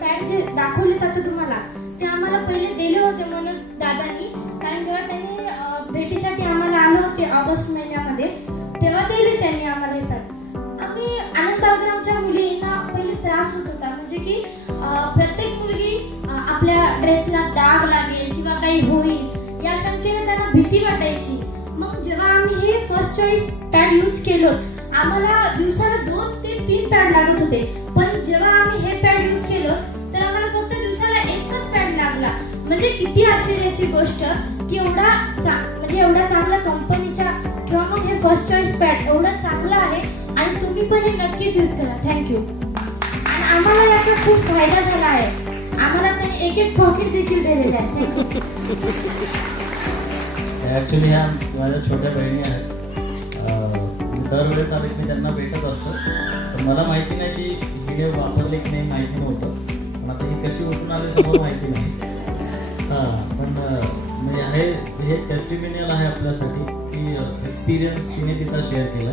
Pad जे दाखवलेत आता तुम्हाला ते आम्हाला पहिले दिले होते म्हणून दादांनी, कारण जेव्हा त्यांनी भेटीसाठी आम्हाला आले होते ऑगस्ट महिन्यामध्ये तेव्हा दिले त्यांनी आम्हाला हे पॅड. आम्ही आनंद बाजाराच्या मुलींना पहिले त्रास होत होता, म्हणजे की प्रत्येक मुलगी आपल्या ड्रेसला डाग लागेल किंवा काही होईल या शंकेने त्यांना भीती वाटायची. मग जेव्हा आम्ही हे फर्स्ट चॉईस पॅड यूज केलो आम्हाला दिवसाला 2 ते 3 पॅड लागत होते, पण जेव्हा आम्ही हे पॅड यूज केलो तर आम्हाला फक्त दिवसाला 1च पॅड लागला. म्हणजे किती आश्चर्याची गोष्ट की एवढा चांगला कंपनीचा किंवा मग हे फर्स्ट चॉईस पॅड एवढं चांगलं आहे आणि तुम्ही पण हे नक्कीच यूज करा. थँक्यू. आणि आम्हाला याचा खूप फायदा झाला आहे. आम्हाला त्यांनी एक पॉकेट देखील दिलेले आहे. ऍक्च्युली ह्या माझ्या छोट्या बहिणी आहेत. दरवेळेस आले मी त्यांना भेटत असतो, तर मला माहिती नाही की हिने वापरले की नाही माहिती नव्हतं, पण आता ही कशी उठून आले समोर माहिती नाही. पण म्हणजे हे टेस्टिमोनियल आहे आपल्यासाठी की एक्सपिरियन्स तिने तिथं शेअर केला.